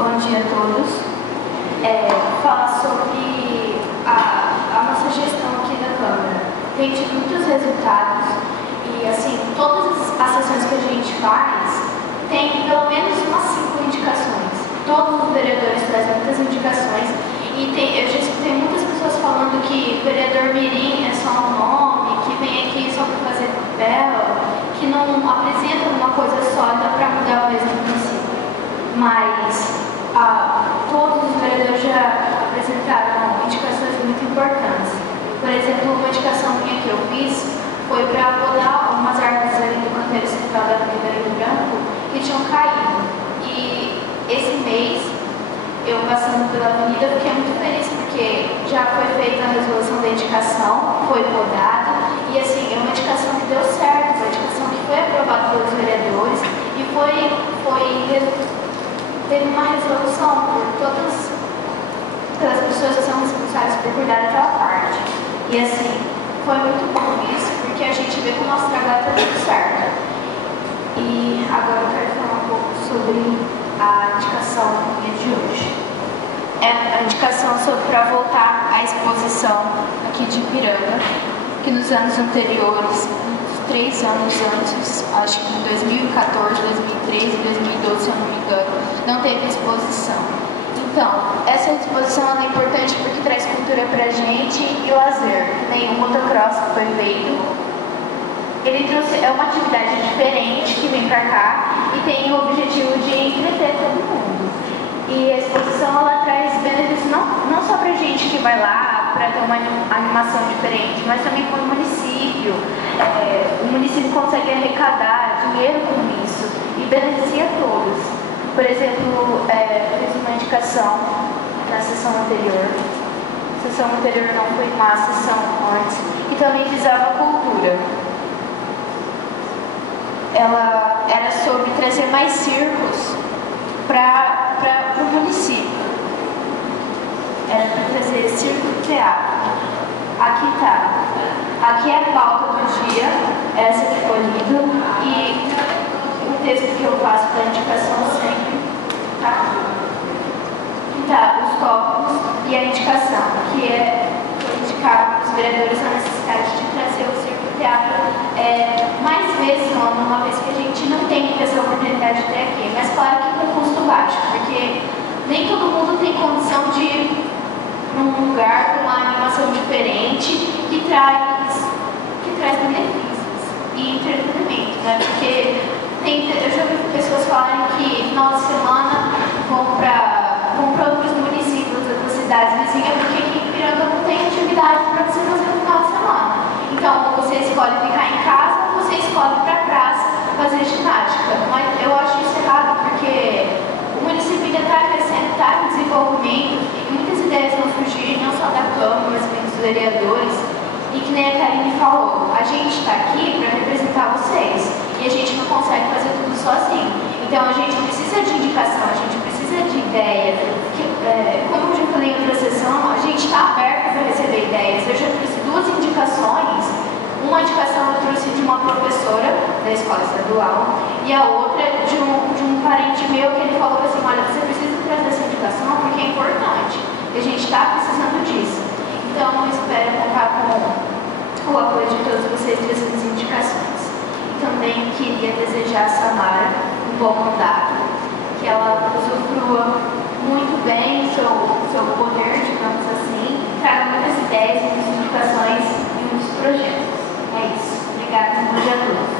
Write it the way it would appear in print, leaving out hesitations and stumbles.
Bom dia a todos. Falar sobre a nossa gestão aqui da Câmara. Tem tido muitos resultados e, assim, todas as sessões que a gente faz tem pelo menos umas 5 indicações. Todos os vereadores trazem muitas indicações e eu já escutei muitas pessoas falando que vereador mirim é só um nome, que vem aqui só para fazer papel, que não apresenta uma coisa sólida para mudar o mesmo princípio. Mas todos os vereadores já apresentaram indicações muito importantes. Por exemplo, uma indicação minha que eu fiz foi para podar algumas árvores ali do canteiro central da Avenida Rio Branco que tinham caído. E esse mês, eu passando pela avenida, fiquei muito feliz porque já foi feita a resolução da indicação, foi podado e, assim, é uma indicação que deu certo, uma indicação que foi aprovada pelos vereadores e teve uma resolução por todas pelas pessoas que são responsáveis por cuidar daquela parte. E, assim, foi muito bom isso, porque a gente vê que o nosso trabalho está dando certo. E agora eu quero falar um pouco sobre a indicação minha de hoje. É a indicação para voltar à exposição aqui de Ipiranga, que nos anos anteriores, 3 anos antes, acho que em 2014, 2013 e 2012, se eu não me engano, não teve exposição. Então, essa exposição é importante porque traz cultura pra gente e lazer. Nem o motocross que foi feito. Ele trouxe, é uma atividade diferente que vem pra cá e tem o objetivo de entreter todo mundo. E a exposição ela traz benefícios não só pra gente que vai lá para ter uma animação diferente, mas também para o município. O município consegue arrecadar dinheiro com isso e beneficia todos. Por exemplo, fiz uma indicação na sessão anterior. A sessão anterior não foi má, a sessão antes. E também visava cultura. Ela era sobre trazer mais circos para o município. Era para trazer circo e teatro. Aqui tá. Aqui é a pauta do dia, essa que foi lida, e o texto que eu faço para indicação sempre, tá? Tá, os tópicos e a indicação, que é indicar para os vereadores a necessidade de trazer o circo e teatro mais vezes no ano, uma vez que a gente não tem essa oportunidade de ter aqui, mas claro que com custo baixo, porque nem todo mundo tem condição de ir num lugar com uma animação diferente que traz benefícios e entretenimento, né? Porque eu já vi pessoas falarem que final de semana vão para outros municípios, outras cidades vizinhas, porque aqui em Ipiranga não tem atividade para você fazer no final de semana. Então, você escolhe ficar em casa ou você escolhe ir para a praça fazer ginástica. Mas eu acho isso errado, porque o município ainda está crescendo, está em desenvolvimento, e muitas ideias vão surgir, não só da Câmara, mas também dos vereadores. E que nem a Karine falou, a gente está aqui para representar vocês e a gente não consegue fazer tudo sozinho. Então a gente precisa de indicação, a gente precisa de ideia. Como eu já falei em outra sessão, a gente está aberto para receber ideias. Eu já trouxe 2 indicações. Uma indicação eu trouxe de uma professora da escola estadual e a outra de um parente meu que ele falou assim, olha, você precisa trazer essa indicação porque é importante. E a gente está precisando disso. Então, eu espero contar com o apoio de todos vocês nessas indicações. E também queria desejar a Samara um bom mandato, que ela usufrua muito bem seu poder, digamos assim, traga muitas ideias, muitas indicações e muitos projetos. É isso. Obrigada, bom dia a todos.